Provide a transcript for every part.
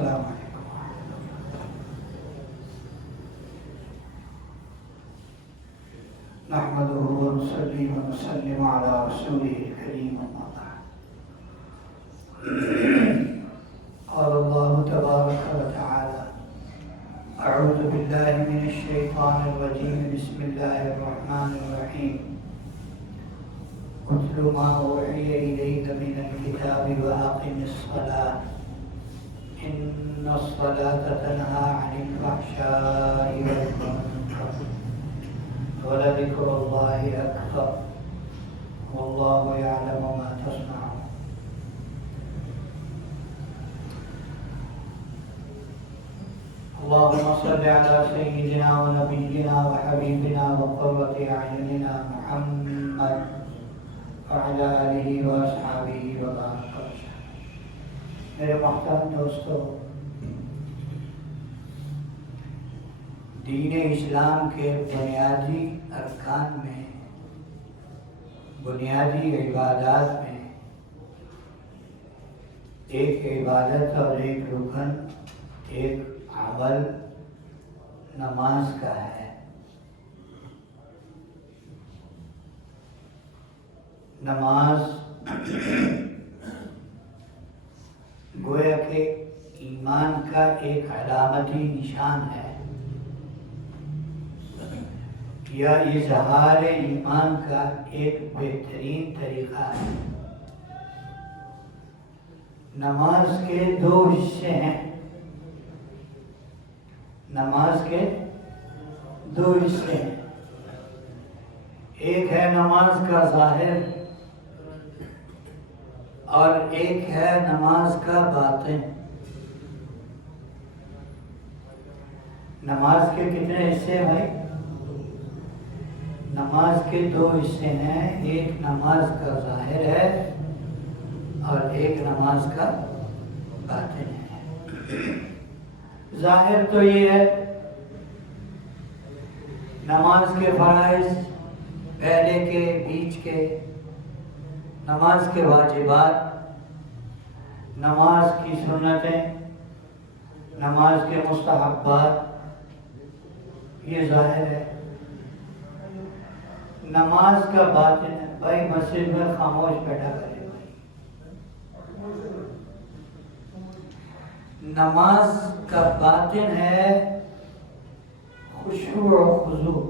السلام علیکم ورحمۃ اللہ نحمده ونصلي ونسلم على رسوله الكريم اما بعد قال الله تبارك وتعالى اعوذ بالله من الشيطان الرجيم بسم الله الرحمن الرحيم اتل ما اوحي اليك من الكتاب واقم الصلاه ان الصلاه تنهى عن الفحشاء والمنكر ولذكر الله اكبر والله يعلم ما تصنعون اللهم صل على سيدنا ونبينا وحبيبنا وقرة اعيننا محمد وعلى آلہ واصحابہ وبارک وسلم۔ میرے محترم دوستو، دین اسلام کے بنیادی ارکان میں، بنیادی عبادات میں ایک عبادت اور ایک رکن، ایک عمل نماز کا ہے۔ نماز گویا کہ ایمان کا ایک علامتی نشان ہے یا اظہار ایمان کا ایک بہترین طریقہ ہے۔ نماز کے دو حصے ہیں، نماز کے دو حصے ہیں، ایک ہے نماز کا ظاہر اور ایک ہے نماز کا باطن۔ نماز کے کتنے حصے بھائی؟ نماز کے دو حصے ہیں، ایک نماز کا ظاہر ہے اور ایک نماز کا باطن ہے۔ ظاہر تو یہ ہے نماز کے فرائض، پہلے کے، بیچ کے، نماز کے واجبات، نماز کی سنتیں، نماز کے مستحبات، یہ ظاہر ہے۔ نماز کا باطن ہے، بھائی مسجد میں خاموش بیٹھا کرے بھائی۔ نماز کا باطن ہے خشوع و خضوع،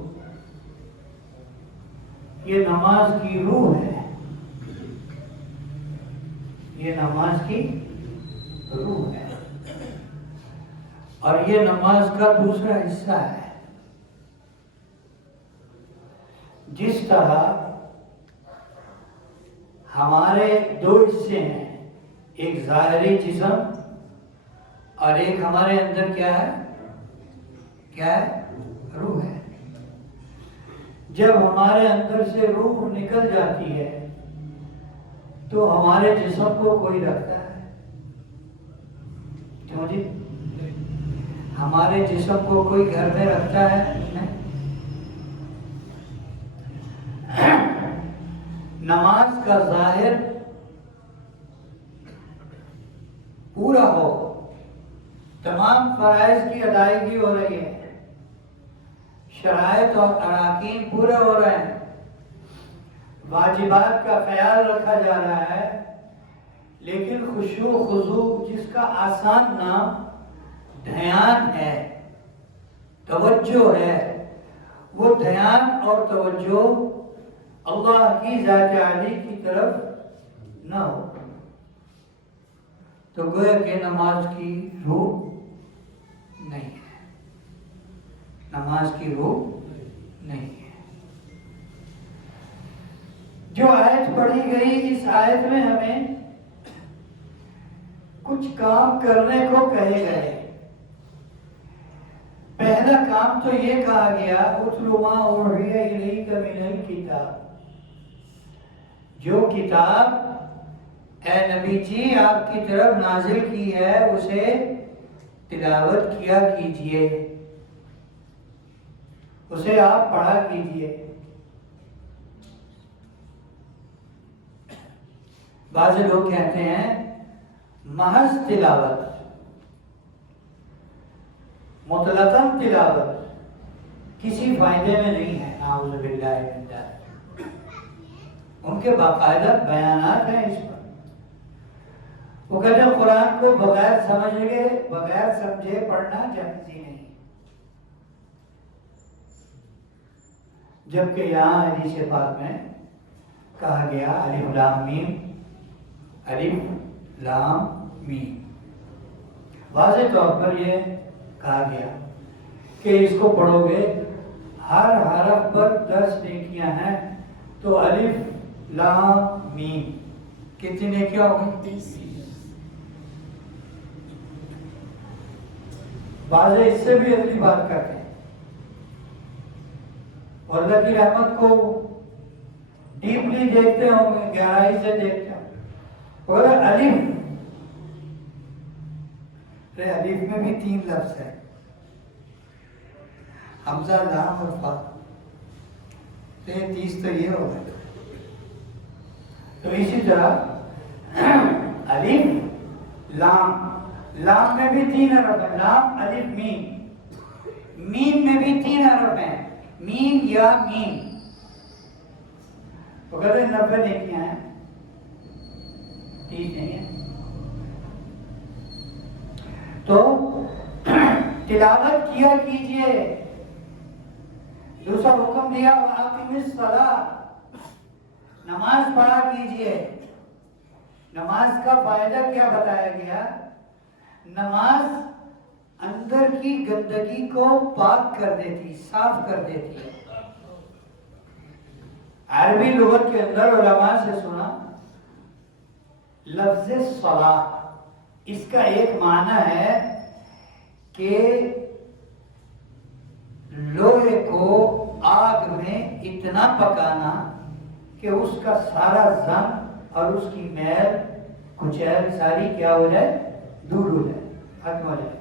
یہ نماز کی روح ہے، یہ نماز کی روح ہے اور یہ نماز کا دوسرا حصہ ہے۔ جس طرح ہمارے دو حصے ہیں، ایک ظاہری جسم اور ایک ہمارے اندر کیا ہے؟ کیا ہے؟ روح ہے۔ جب ہمارے اندر سے روح نکل جاتی ہے تو ہمارے جسم کو کوئی رکھتا ہے؟ کیوں جی؟ ہمارے جسم کو کوئی گھر میں رکھتا ہے؟ نہیں۔ نماز کا ظاہر پورا ہو، تمام فرائض کی ادائیگی ہو رہی ہے، شرائط اور اراکین پورے ہو رہے ہیں، واجبات کا خیال رکھا جا رہا ہے، لیکن خشوع و خضوع جس کا آسان نام دھیان ہے، توجہ ہے، وہ دھیان اور توجہ اللہ کی ذات عالی کی طرف نہ ہو تو گویا کہ نماز کی روح نہیں ہے، نماز کی روح نہیں ہے۔ جو آیت پڑھی گئی، اس آیت میں ہمیں کچھ کام کرنے کو کہے گئے۔ پہلا کام تو یہ کہا گیا اتل ما اوحی الیک من الکتاب، جو کتاب اے نبی جی آپ کی طرف نازل کی ہے اسے تلاوت کیا کیجئے، اسے آپ پڑھا کیجئے۔ بعض لوگ کہتے ہیں محض تلاوت، مطلقاً تلاوت کسی فائدے میں نہیں ہے، نعوذ باللہ من ذالک۔ ان کے باقاعدہ بیانات ہیں اس پر۔ وہ کہتے ہیں قرآن کو بغیر سمجھے پڑھنا جائز ہی نہیں، جبکہ یہاں حدیث پاک میں کہا گیا الف لام میم، الف لام میم، واضح طور پر یہ کہا گیا کہ اس کو پڑھو گے ہر حرف پر 10 نیکیاں ہیں، تو الف لام میم کتنی نیکیاں ہو گئی؟ 30۔ واضح اس سے بھی اگلی بات کرتے ہیں، اور اللہ کی رحمت کو ڈیپلی دیکھتے ہوں گے، گہرائی سے دیکھتے ہوں گے۔ اور الف میں بھی 3 لفظ ہے، حمزہ، لام اور فا، تو یہ 30 تو یہ ہو گئے۔ تو اسی طرح الف لام، لام میں بھی 3 حرف ہیں، لام الف میم، میم میں بھی 3 حرف ہیں، میم یا میم، وہ کہتے ہیں 90 نیکیاں ہیں، 30 نہیں ہے۔ تو تلاوت کیا کیجئے، دوسرا حکم دیا وَأَقِمِ الصَّلَاةَ، نماز پڑھا کیجئے۔ نماز کا فائدہ کیا بتایا گیا؟ نماز اندر کی گندگی کو پاک کر دیتی، صاف کر دیتی ہے۔ عربی لغت کے اندر علماء سے سنا لفظ صلاح، اس کا ایک معنی ہے کہ لوہے کو آگ میں اتنا پکانا کہ اس کا سارا زنگ اور اس کی میل کچیل ساری کیا ہو جائے؟ دور ہو جائے، ختم ہو جائے۔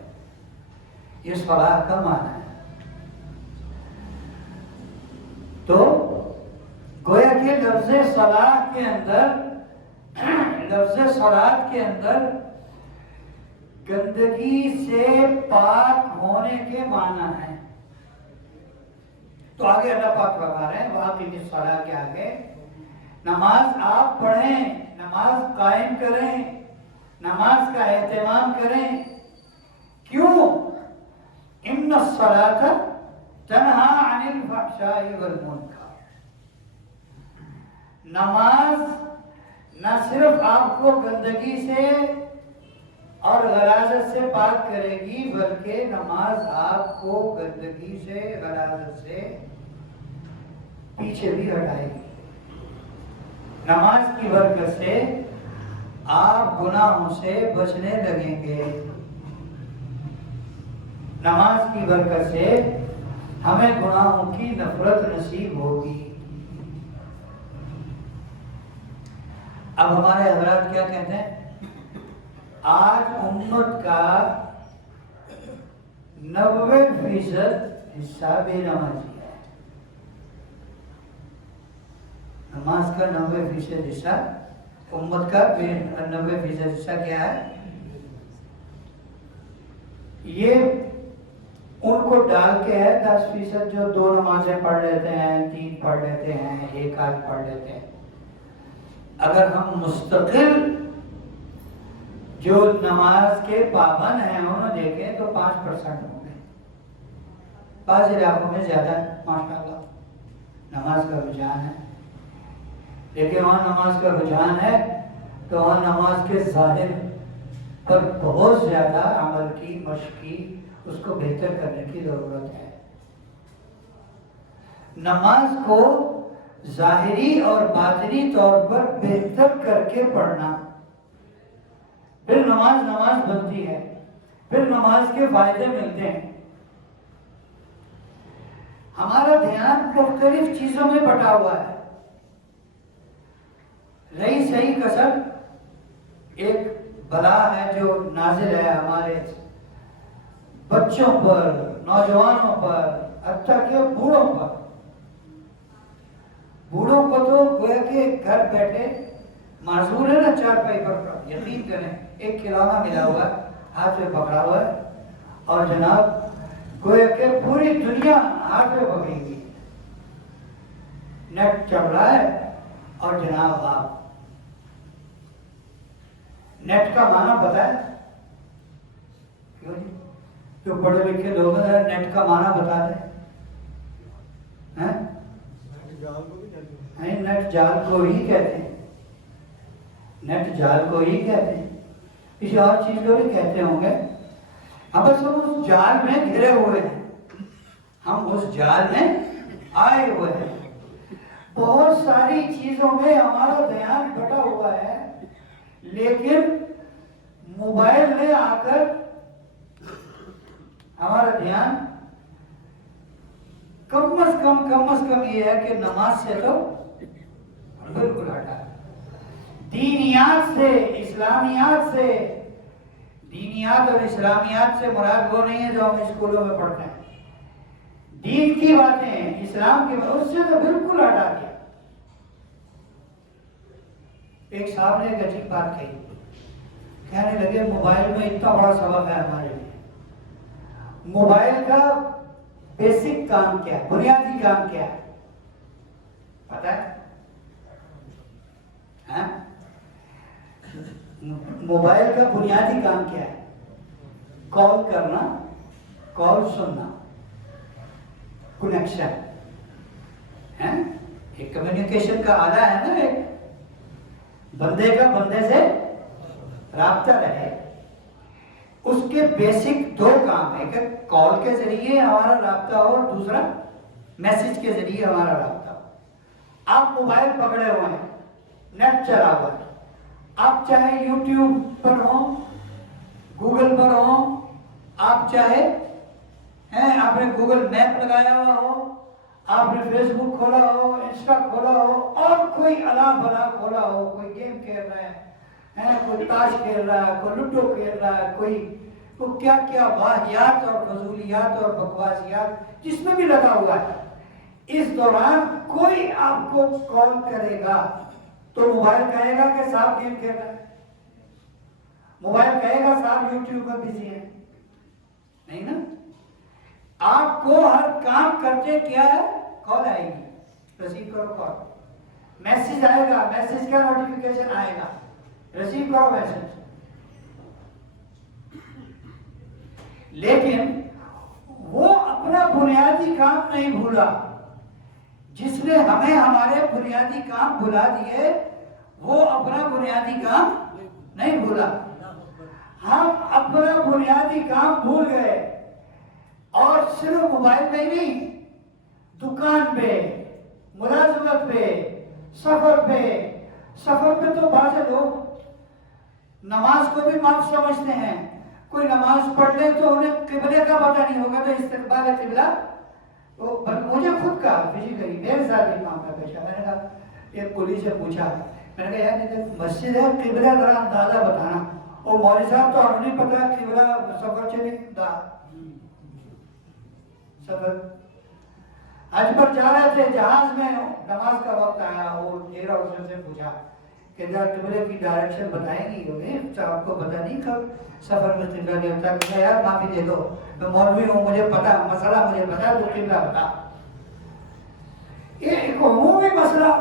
یہ صلاح کا معنی ہے۔ تو گویا کہ لفظ صلاح کے اندر، لفظ صلاح کے اندر گندگی سے پاک ہونے کے معنی ہیں۔ تو آگے اللہ پاک فرما رہے ہیں وَأَقِمِ الصَّلَاةَ کے آگے نماز آپ پڑھیں، نماز قائم کریں، نماز کا اہتمام کریں۔ کیوں؟ إِنَّ الصَّلَاةَ تَنْهَىٰ عَنِ الْفَحْشَاءِ وَالْمُنکَرِ، نماز نہ صرف آپ کو گندگی سے اور غلاظت سے پاک کرے گی، بلکہ نماز آپ کو گندگی سے، غلاظت سے پیچھے بھی ہٹائے گی۔ نماز کی برکت سے آپ گناہوں سے بچنے لگیں گے، نماز کی برکت سے ہمیں گناہوں کی نفرت نصیب ہوگی۔ اب ہمارے حضرات کیا کہتے ہیں؟ آج امت کا 90% حصہ بے نمازی ہے۔ نماز کا 90% حصہ، امت کا 90% حصہ کیا ہے؟ یہ ان کو ڈال کے ہے 10% جو 2 نمازیں پڑھ لیتے ہیں، 3 پڑھ لیتے ہیں، 1 آدھ پڑھ لیتے ہیں۔ اگر ہم مستقل جو نماز کے پابند ہیں انہوں دیکھیں تو 5% ہوں گے۔ بعض علاقوں میں زیادہ ہے ماشاءاللہ، نماز کا رجحان ہے، لیکن وہاں نماز کا رجحان ہے تو وہاں نماز کے ظاہر پر بہت زیادہ عمل کی، مشق کی، اس کو بہتر کرنے کی ضرورت ہے۔ نماز کو ظاہری اور باطنی طور پر بہتر کر کے پڑھنا، پھر نماز بنتی ہے، پھر نماز کے فائدے ملتے ہیں۔ ہمارا دھیان مختلف چیزوں میں بٹا ہوا ہے۔ رہی صحیح کسب ایک بلا ہے جو نازل ہے ہمارے بچوں پر، نوجوانوں پر، حتیٰ کہ بوڑھوں پر۔ بوڑھوں کو تو گویا کہ گھر بیٹھے معذور ہے نا، 4 پائی پر، یقین کریں ایک کھلونا ملا ہوا ہے، ہاتھ میں پکڑا ہوا ہے، اور جناب گویا کہ پوری دنیا ہاتھ میں پکڑی ہوئی ہے، نیٹ چل رہا ہے اور جناب آپ نیٹ کا معنی بتائیں، کیوں جی جو پڑھے لکھے لوگ ہیں نیٹ کا معنی بتا دیں، نیٹ جال کو ہی کہتے ہیں، نیٹ جال کو ہی کہتے ہیں، کسی اور چیز کو بھی کہتے ہوں گے، ہم بس ہم اس جال میں گھرے ہوئے ہیں، ہم اس جال میں آئے ہوئے ہیں، بہت ساری چیزوں میں ہمارا دھیان بٹا ہوا ہے، لیکن موبائل میں آ کر ہمارا دھیان کم از کم یہ ہے کہ نماز سے تو بالکل ہٹا، دینیات سے، اسلامیات سے، دینیات اور اسلامیات سے مراد وہ نہیں ہے جو ہم اسکولوں میں پڑھتے ہیں، دین کی باتیں، اسلام کی باتیں، اس سے تو بالکل ہٹا دیا۔ ایک صاحب نے ایک عجیب بات کہی، کہنے لگے موبائل میں اتنا بڑا سبق ہے ہمارے لیے، موبائل کا بیسک کام کیا ہے، بنیادی کام کیا ہے پتا ہے؟ موبائل کا بنیادی کام کیا ہے؟ کال کرنا، کال سننا، کنیکشن، ایک کمیونیکیشن کا آلہ ہے نا، ایک بندے کا بندے سے رابطہ رہے، اس کے بیسک دو کام ہے کہ کال کے ذریعے ہمارا رابطہ ہو اور دوسرا میسج کے ذریعے ہمارا رابطہ ہو۔ آپ موبائل پکڑے ہوئے ہیں، نیٹ چلا ہوا ہے، آپ چاہے یوٹیوب پر ہوں، گوگل پر ہوں، آپ چاہے آپ نے گوگل میپ لگایا ہوا ہو، آپ نے فیس بک کھولا ہو، انسٹا کھولا ہو، اور کوئی الا بلا کھولا ہو، کوئی گیم کھیل رہا ہے، کوئی تاش کھیل رہا ہے، کوئی لوڈو کھیل رہا ہے، کوئی کیا کیا واہیات اور فضولیات اور بکواسیات جس میں بھی لگا ہوا ہے، اس دوران کوئی آپ کو کال کرے گا تو موبائل کہے گا کہ صاحب گیم کھیل رہا ہے، موبائل کہے گا صاحب یوٹیوب پر بزی ہے، نہیں نا؟ آپ کو ہر کام کرتے کیا ہے؟ کال آئے گی، ریسیو کرو کال، میسج آئے گا، میسج کا نوٹیفیکیشن آئے گا، ریسیو کرو میسج، لیکن وہ اپنا بنیادی کام نہیں بھولا، جس نے ہمیں ہمارے بنیادی کام بھلا دیے وہ اپنا بنیادی کام نہیں بھولا، ہم اپنا بنیادی کام بھول گئے، اور صرف موبائل میں ہی نہیں، دکان پہ، ملازمت پہ، سفر پہ تو بعض لوگ نماز کو بھی معاف سمجھتے ہیں، کوئی نماز پڑھ لے تو انہیں قبلے کا پتہ نہیں ہوگا تو استقبال قبلہ، مجھے خود کہا فزیکلی میرے ساتھ بھی کام کا پیشہ، میں نے کہا ایک پولیس سے پوچھا، میں نے کہا یار مسجد ہے قبلہ ذرا اندازہ بتانا، اور مولوی صاحب تو ہمیں نہیں پتا قبلہ سفر چلے دا سفر حج پر جا رہے تھے، جہاز میں نماز کا وقت آیا، اور ایئر آفیسر سے پوچھا کہ قبلے کی ڈائریکشن بتائیں گی، آپ کو پتہ نہیں کب سفر میں قبلہ نہیں ہوتا، کہ یار معافی دے دو، میں مولوی ہوں، مجھے پتا مسئلہ، مجھے پتا تو قبلہ بتا۔ یہ ایک عمومی مسئلہ،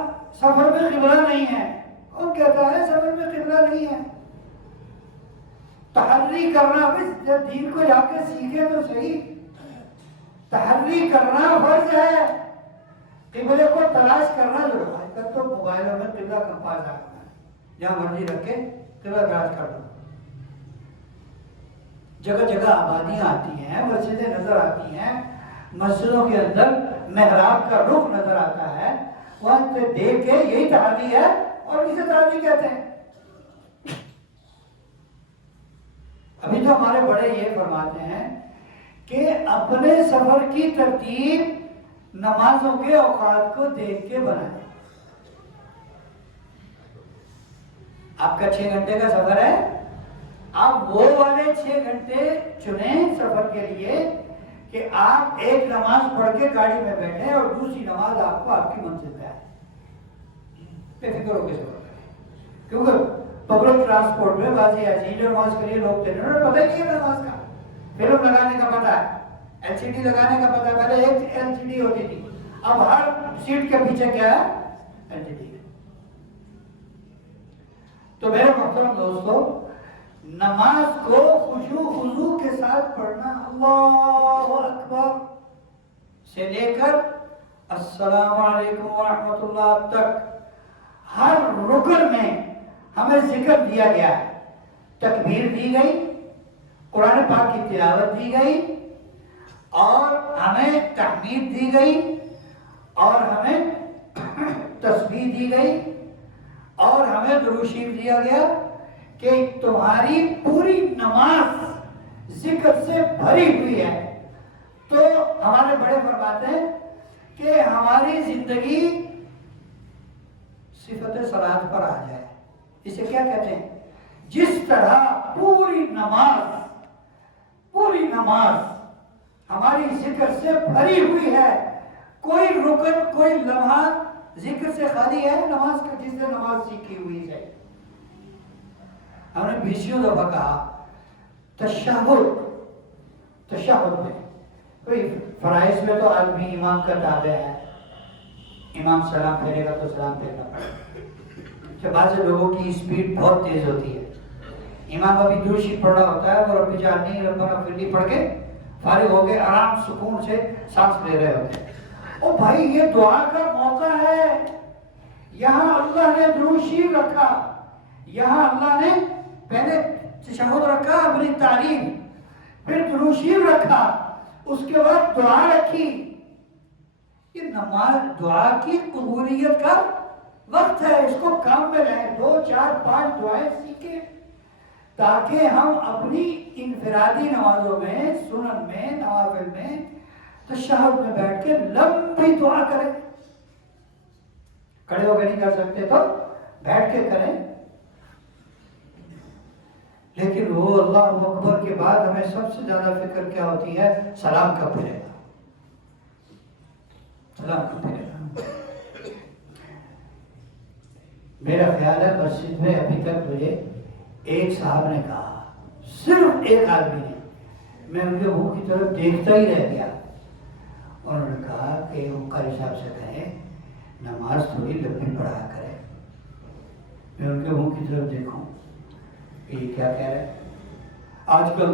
سفر میں قبلہ نہیں ہے، کون کہتا ہے سفر میں قبلہ نہیں ہے؟ تحری کرنا، جب دین کو جا کے سیکھے تو صحیح، تحری کرنا فرض ہے، قبلے کو تلاش کرنا جو ہے، آج کل تو موبائلوں میں قبلہ کمپاس آ گیا ہے، جہاں مرضی رکھ کے قبلہ تلاش کر دو، جگہ جگہ آبادیاں آتی ہیں، مسجدیں نظر آتی ہیں، مسجدوں کے اندر محراب کا رخ نظر آتا ہے، وہاں سے دیکھ کے یہی تحری ہے، اور اسے تحری کہتے ہیں۔ ابھی تو ہمارے بڑے یہ فرماتے ہیں کہ اپنے سفر کی ترتیب نمازوں کے اوقات کو دیکھ کے بنائیں۔ آپ کا 6 گھنٹے کا سفر ہے، آپ وہ والے 6 گھنٹے چنیں سفر کے لیے کہ آپ ایک نماز پڑھ کے گاڑی میں بیٹھیں اور دوسری نماز آپ کو آپ کی منزل پہ آئے، بے فکر ہو کے سفر کریں، کیونکہ پبلک ٹرانسپورٹ میں بازی ایسی جو نماز کے لیے لوگ تھے، انہوں نے پتہ ہی نہیں ہے نماز کا، فلم لگانے کا پتہ ہے، LCD لگانے کا پتہ، پہلے ایک LCD ہوتی تھی، اب ہر سیٹ کے پیچھے کیا ہے؟ LCD۔ تو میرے محترم دوستو، نماز کو خشوع خضوع کے ساتھ پڑھنا، اللہ اکبر سے لے کر السلام علیکم ورحمۃ اللہ تک ہر رکن میں ہمیں ذکر دیا گیا ہے، تکبیر دی گئی، قرآن پاک کی تلاوت دی گئی، اور ہمیں تحمید دی گئی، اور ہمیں تسبیح دی گئی، اور ہمیں درود شریف دیا گیا کہ تمہاری پوری نماز ذکر سے بھری ہوئی ہے۔ تو ہمارے بڑے فرماتے ہیں کہ ہماری زندگی صفت صلاۃ پر آ جائے۔ اسے کیا کہتے ہیں؟ جس طرح پوری نماز ہماری ذکر سے بھری ہوئی ہے، کوئی رکن کوئی لمحہ ذکر سے خالی ہے نماز کا، جس نے نماز سیکھی ہوئی ہے۔ ہم نے 20 دفعہ کہا تشہد میں کوئی فرائض میں تو آدمی امام کا تابع ہے، امام سلام پھیرے گا تو سلام پھیرنا پڑے گا۔ بعض لوگوں کی سپیڈ بہت تیز ہوتی ہے، امام ابھی درود شریف پڑھ رہا ہوتا ہے اور رب اجعلنی ربنا اغفر لی پڑھ کے فارغ ہو کے آرام سکون سے سانس لے رہے ہوتے ہیں۔ او بھائی، یہ دعا کا موقع ہے، یہاں اللہ نے درود شریف رکھا، یہاں اللہ نے پہلے تشہد رکھا، اپنی تعریف، پھر درود شریف رکھا، اس کے بعد دعا رکھی۔ یہ نماز دعا کی قبولیت کا وقت ہے، اس کو کام میں لائیں، 2 4 5 دعائیں سیکھیں تاکہ ہم اپنی انفرادی نمازوں میں، سنن میں، نوافل میں، تشہد میں بیٹھ کے لمبی دعا کریں۔ کھڑے ہو کے نہیں کر سکتے تو بیٹھ کے کریں، لیکن وہ اللہ اکبر کے بعد ہمیں سب سے زیادہ فکر کیا ہوتی ہے؟ سلام کب پھرے گا، سلام کب پھرے گا۔ میرا خیال ہے مسجد میں ابھی تک مجھے ایک صاحب نے کہا، صرف ایک آدمی نے، میں ان کے منہ کی طرف دیکھتا ہی رہ گیا، انہوں نے کہا کہ وہ قاری صاحب سے کہیں نماز تھوڑی لمبی پڑھا کرے۔ میں ان کے منہ کی طرف دیکھوں یہ کیا کہہ رہے ہیں؟ آج تک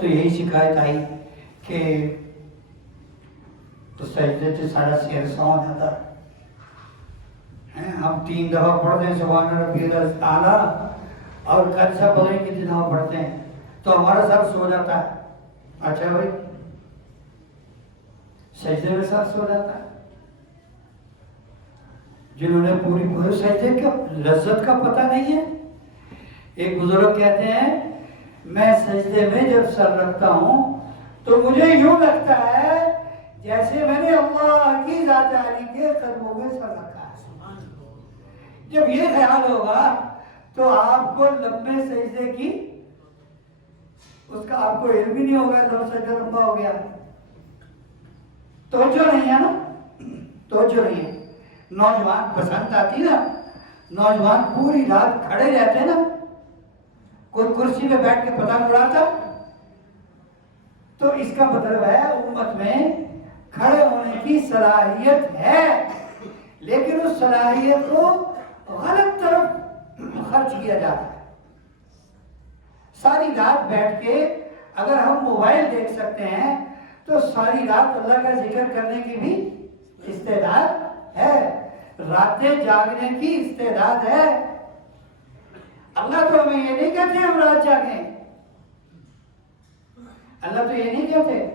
تو یہی شکایت آئی کہ تو سجدے سے سارا سیر سو جاتا ہے، ہم 3 دفعہ پڑھتے ہیں سبحان ربی الاعلیٰ، اور قدسہ پتہ نہیں کتنی دفعہ پڑھتے ہیں تو ہمارا سر سو جاتا ہے۔ اچھا بھائی، سجدے میں سر سو جاتا ہے؟ جنہوں نے پوری سجدے کا لذت کا پتہ نہیں ہے۔ ایک بزرگ کہتے ہیں، میں سجدے میں جب سر رکھتا ہوں تو مجھے یوں لگتا ہے جیسے میں نے اللہ کی ذات عالی کے قدموں میں سر رکھا ہے۔ جب یہ خیال ہوگا تو آپ کو لمبے سجدے کی اس کا آپ کو علم ہی نہیں ہوگا، جب سجدہ لمبا ہو گیا۔ توجہ نہیں ہے نا، توجہ نہیں ہے۔ نوجوان پسند آتی نا، نوجوان پوری رات کھڑے رہتے نا، کوئی کرسی میں بیٹھ کے پتنگ اڑاتا، تو اس کا مطلب ہے امت میں کھڑے ہونے کی صلاحیت ہے، لیکن اس صلاحیت کو غلط طرف خرچ کیا جاتا ہے۔ ساری رات بیٹھ کے اگر ہم موبائل دیکھ سکتے ہیں تو ساری رات اللہ کا ذکر کرنے کی بھی استعداد ہے، راتیں جاگنے کی استعداد ہے۔ اللہ تو ہمیں یہ نہیں کہتے ہم رات جاگیں، اللہ تو یہ نہیں کہتے،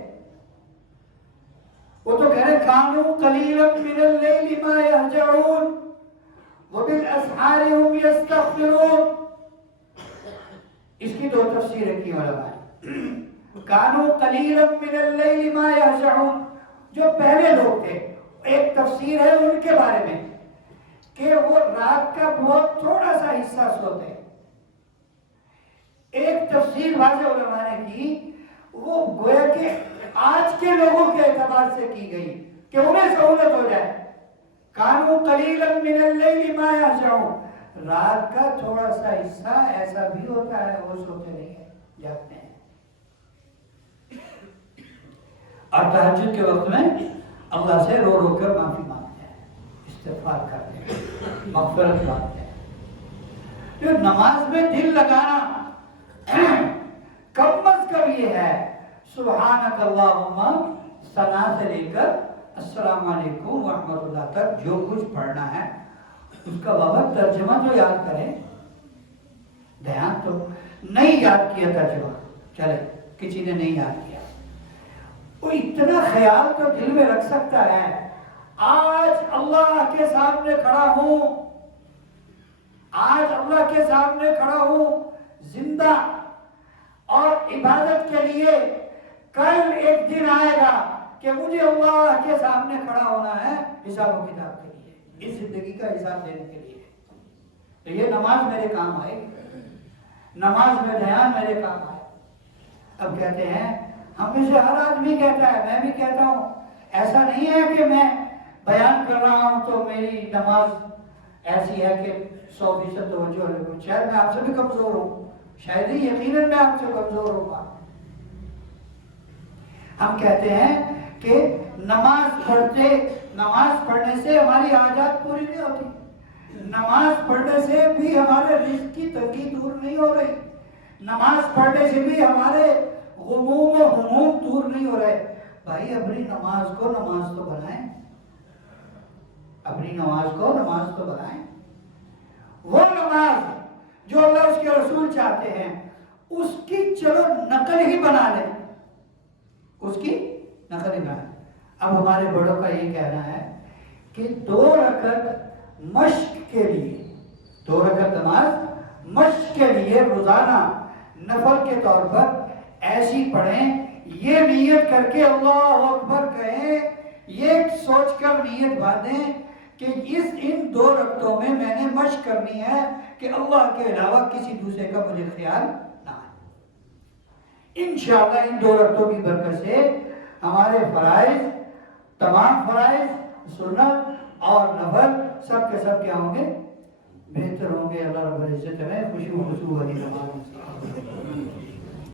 وہ تو کہہ رہے کانوا قلیلا من اللیل ما یہجعون وبالاسحار هم یستغفرون۔ اس کی 2 تفسیریں کی علماء نے۔ کانوا قلیلا من اللیل ما یہجعون، جو پہلے لوگ تھے، ایک تفسیر ہے ان کے بارے میں کہ وہ رات کا بہت تھوڑا سا حصہ سوتے۔ ایک تفسیر واضح علماء نے کی، وہ گویا کہ آج کے لوگوں کے اعتبار سے کی گئی کہ انہیں سہولت ہو جائے۔ کانوا قلیلا من اللیل ما یہجعون، رات کا تھوڑا سا حصہ ایسا بھی ہوتا ہے وہ سوتے نہیں ہیں، جاگتے ہیں۔ اور تہجد کے وقت میں اللہ سے رو رو کر معافی مانگتے ہیں، استغفار کرتے ہیں، مغفرت مانگتے ہیں۔ جو نماز میں دل لگانا کم از کم یہ ہے، سبحانک اللہم ثنا سے لے کر السلام علیکم ورحمۃ اللہ تک جو کچھ پڑھنا ہے اس کا بابا ترجمہ تو یاد کریں، دھیان تو نہیں یاد کیا ترجمہ، چلے کسی نے نہیں یاد کیا، وہ اتنا خیال تو دل میں رکھ سکتا ہے، آج اللہ کے سامنے کھڑا ہوں، آج اللہ کے سامنے کھڑا ہوں زندہ اور عبادت کے لیے، کل ایک دن آئے گا کہ مجھے اللہ کے سامنے کھڑا ہونا ہے حساب و کتاب کے لیے، اس زندگی کا حساب دینے کے لیے، تو یہ نماز میرے کام آئے گی، نماز میں دھیان میرے کام آئے۔ اب کہتے ہیں ہم میں سے ہر آدمی کہتا ہے، میں بھی کہتا ہوں، ایسا نہیں ہے کہ میں بیان کر رہا ہوں تو میری نماز ایسی ہے کہ 100% توجہ ہے، شاید میں آپ سے بھی کمزور ہوں، شاید ہی یقیناً میں آپ سے کمزور ہوگا۔ ہم کہتے ہیں کہ نماز پڑھنے سے ہماری حاجات پوری نہیں ہوتی، نماز پڑھنے سے بھی ہمارے رزق کی تنگی دور نہیں ہو رہی، نماز پڑھنے سے بھی ہمارے غموم و ہموم دور نہیں ہو رہے۔ بھائی اپنی نماز کو نماز تو بنائیں، اپنی نماز کو نماز تو بنائیں، وہ نماز جو اللہ اس کے رسول چاہتے ہیں اس کی چلو نقل ہی بنا لیں، اس کی نقل ہی بنا لیں۔ اب ہمارے بڑوں کا یہ کہنا ہے کہ 2 رکعت مشق کے لیے، 2 رکعت نماز مشق کے لیے روزانہ نفل کے طور پر ایسی پڑھیں، یہ نیت کر کے اللہ اکبر کہیں، یہ سوچ کر نیت باندھیں کہ ان 2 رکعتوں میں میں نے مشق کرنی ہے کہ اللہ کے علاوہ کسی دوسرے کا مجھے خیال نہ آئے۔ انشاءاللہ ان 2 رکعتوں کی برکت سے ہمارے فرائض، تمام فرائض، سنت اور نفل سب کے سب کیا ہوں گے؟ بہتر ہوں گے۔ اللہ رب العزت ہمیں خوشی و خصوص والی نماز